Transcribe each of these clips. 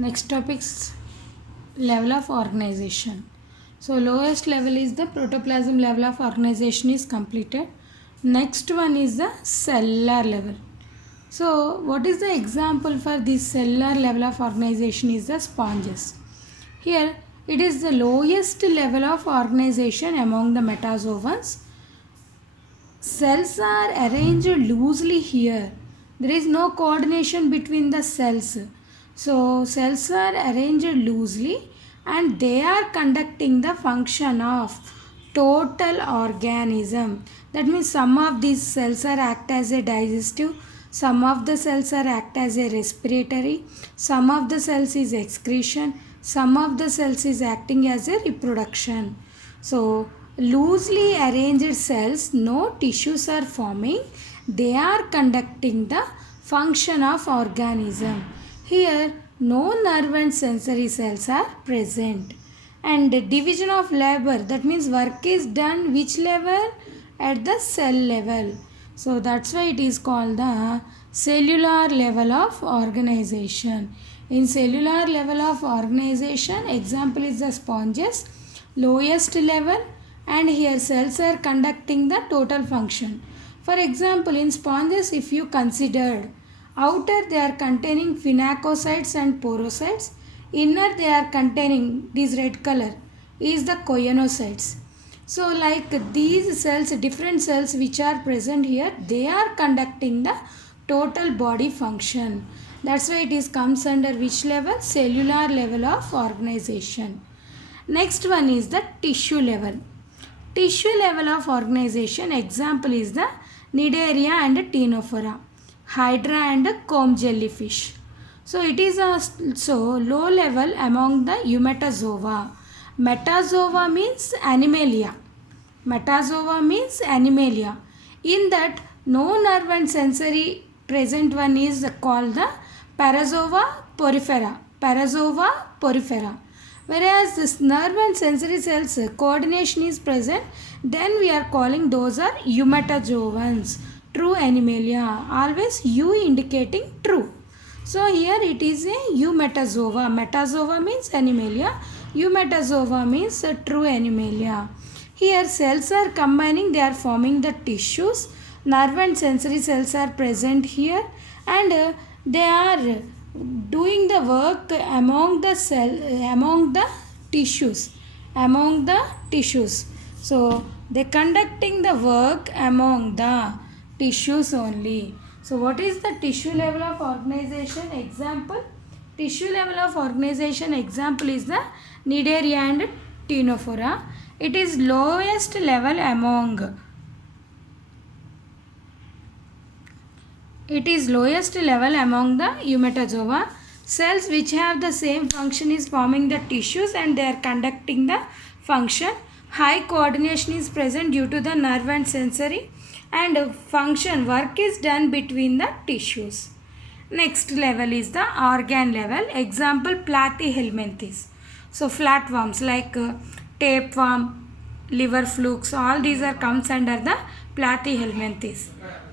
Next topic's level of organization. So lowest level is the protoplasm level of organization is completed. Next one is the cellular level. So what is the example for this cellular level of organization is the sponges. Here it is the lowest level of organization among the metazoans. Cells are arranged loosely here. There is no coordination between the cells. So cells are arranged loosely and they are conducting the function of total organism. That means some of these cells are act as a digestive, some of the cells are act as a respiratory, some of the cells is excretion, some of the cells is acting as a reproduction. So loosely arranged cells, no tissues are forming, they are conducting the function of organism. Here no nerve and sensory cells are present. And division of labor, that means work is done which level? At the cell level. So that's why it is called the cellular level of organization. In cellular level of organization, example is the sponges, lowest level, and here cells are conducting the total function. For example, in sponges, if you considered outer they are containing pinacocytes and porocytes, inner they are containing this red color is the choanocytes. So like these cells, different cells which are present here, they are conducting the total body function. That's why it is comes under which level? Cellular level of organization. Next one is the tissue level. Tissue level of organization, example is the Cnidaria and Ctenophora, Hydra and comb jellyfish. So it is also low level among the Eumetazoa. Metazoa means Animalia. Metazoa means Animalia. In that no nerve and sensory present one is called the Parazoa porifera. Parazoa porifera. Whereas this nerve and sensory cells coordination is present, then we are calling those are Eumetazoans. True Animalia. Always U indicating true. So here it is a Eumetazoa. Metazoa means Animalia. Eumetazoa means true Animalia. Here cells are combining, they are forming the tissues. Nerve and sensory cells are present here and they are doing the work among the tissues. So they conducting the work among the tissues only. So what is the tissue level of organization? Example, tissue level of organization example is the Cnidaria and Ctenophora. It is lowest level among. It is lowest level among the Eumetazoa. Cells which have the same function is forming the tissues and they are conducting the function. High coordination is present due to the nerve and sensory and function work is done between the tissues. Next level is the organ level. Example Platyhelminthes. So flatworms like tapeworm, liver flukes, all these are comes under the Platyhelminthes.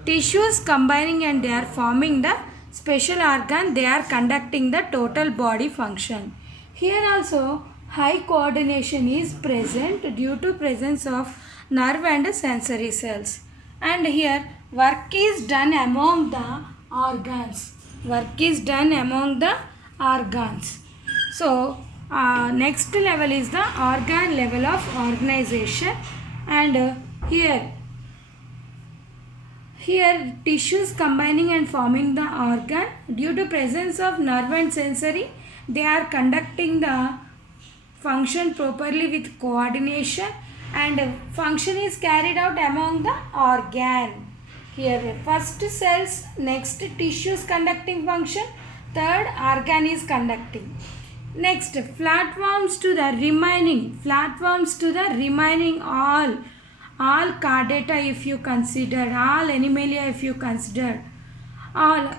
Tissues combining and they are forming the special organ, they are conducting the total body function. Here also high coordination is present due to presence of nerve and sensory cells. And here work is done among the organs. Work is done among the organs. So next level is the organ level of organization and here tissues combining and forming the organ due to presence of nerve and sensory, they are conducting the function properly with coordination and function is carried out among the organ. Here first cells, next tissues conducting function, third organ is conducting. Next flatworms to the remaining all chordata if you consider, all Animalia if you consider, all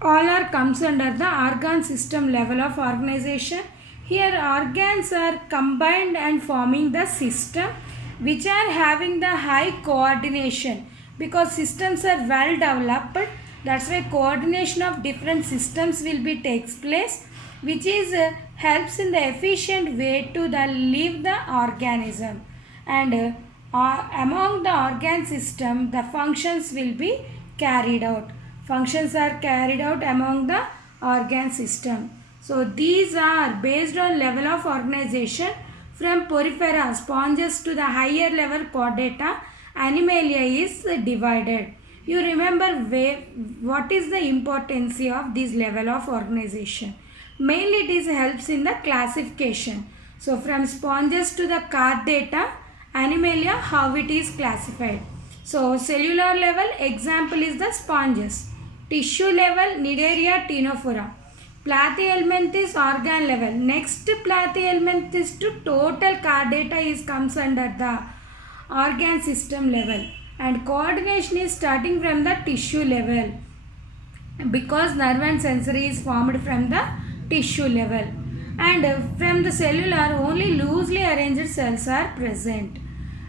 are comes under the organ system level of organization. Here organs are combined and forming the system which are having the high coordination because systems are well developed. That's why coordination of different systems will be takes place which is helps in the efficient way to the live the organism, and among the organ system the functions will be carried out. Functions are carried out among the organ system. So these are based on level of organization from porifera sponges to the higher level chordata. Animalia is divided. You remember what is the importance of this level of organization. Mainly it is helps in the classification. So from sponges to the chordata, Animalia, how it is classified. So cellular level example is the sponges. Tissue level Cnidaria, Ctenophora. Platyhelminthes organ level. Next Platyhelminthes to total chordata is comes under the organ system level, and coordination is starting from the tissue level because nerve and sensory is formed from the tissue level, and from the cellular only loosely arranged cells are present.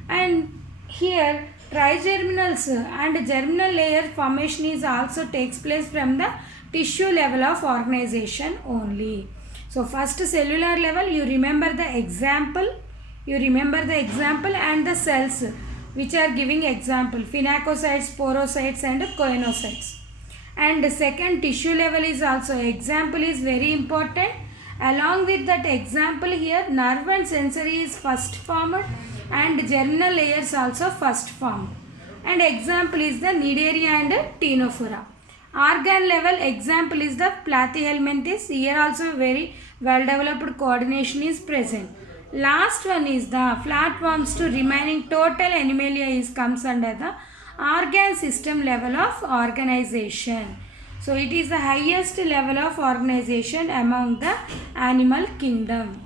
And here trigerminals and germinal layer formation is also takes place from the tissue level of organization only. So first cellular level, you remember the example and the cells which are giving example: pinacocytes, porocytes and choanocytes. And the second tissue level is also example is very important. Along with that example, here nerve and sensory is first formed and germinal layers also first formed, and example is the Cnidaria and Ctenophora. Organ level example is the Platyhelminthes. Here also very well developed coordination is present. Last one is the flatworms to remaining total Animalia is comes under the organ system level of organization. So it is the highest level of organization among the animal kingdom.